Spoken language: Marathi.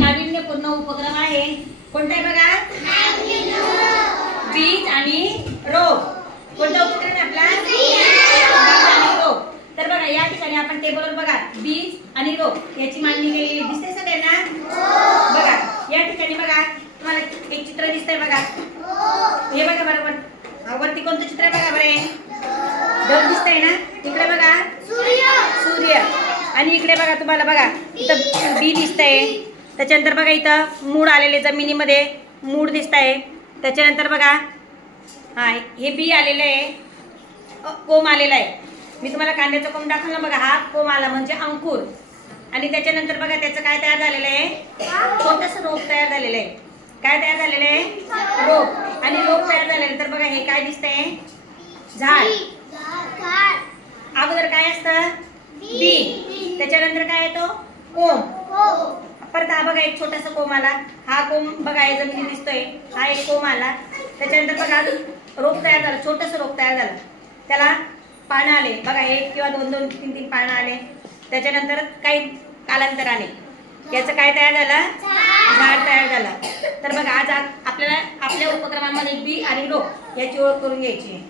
नाविन्यपूर्ण उपक्रम आहे. कोणता आहे बघा? बीज आणि रोप. कोणता उपक्रम आहे आपला? बीज आणि रोप. तर बघा या ठिकाणी आपण टेबलवर बघा बीज आणि रोप याची मांडणी केलेली दिसते सगळ्यांना. बघा या ठिकाणी बघा तुम्हाला एक चित्र दिसतंय बघा. हे बघा बरोबर वरती कोणतं चित्र आहे बघा बरे? ढग दिसतंय ना. इकडे बघा सूर्य आणि इकडे बघा तुम्हाला बघा इथं बी दिसतंय. त्याच्यानंतर बघा इथं मूळ आलेले जमिनीमध्ये मूळ दिसतंय. त्याच्यानंतर बघा हा हे बी आलेलं आहे, कोंब आलेला आहे. मी तुम्हाला कांद्याचा कोंब दाखवला बघा. हा कोंब आला म्हणजे अंकुर. आणि त्याच्यानंतर बघा त्याचं काय तयार झालेलं आहे? छोटंसं रोप तयार झालेलं आहे. काय तयार झालेलं आहे? रोप. आणि रोप तयार झालेलं. तर बघा हे काय दिसतंय? झाड. अगोदर काय असतं? बी. त्याच्यानंतर काय येतो? कोंब. परत हा बघा एक छोटासा कोंब आला. हा कोंब बघा हे जमिनी दिसतोय. हा एक कोंब आला. त्याच्यानंतर बघा रोप तयार झालं, छोटंसं रोप तयार झालं. त्याला पानं आले बघा, एक किंवा दोन दोन तीन तीन पानं आले. त्याच्यानंतर काही कालांतराने याचं काय तयार झालं? झाड तयार झालं. तर बघा आज आपल्याला आपल्या उपक्रमामध्ये बी आणि रोप याची ओळख करून घ्यायची.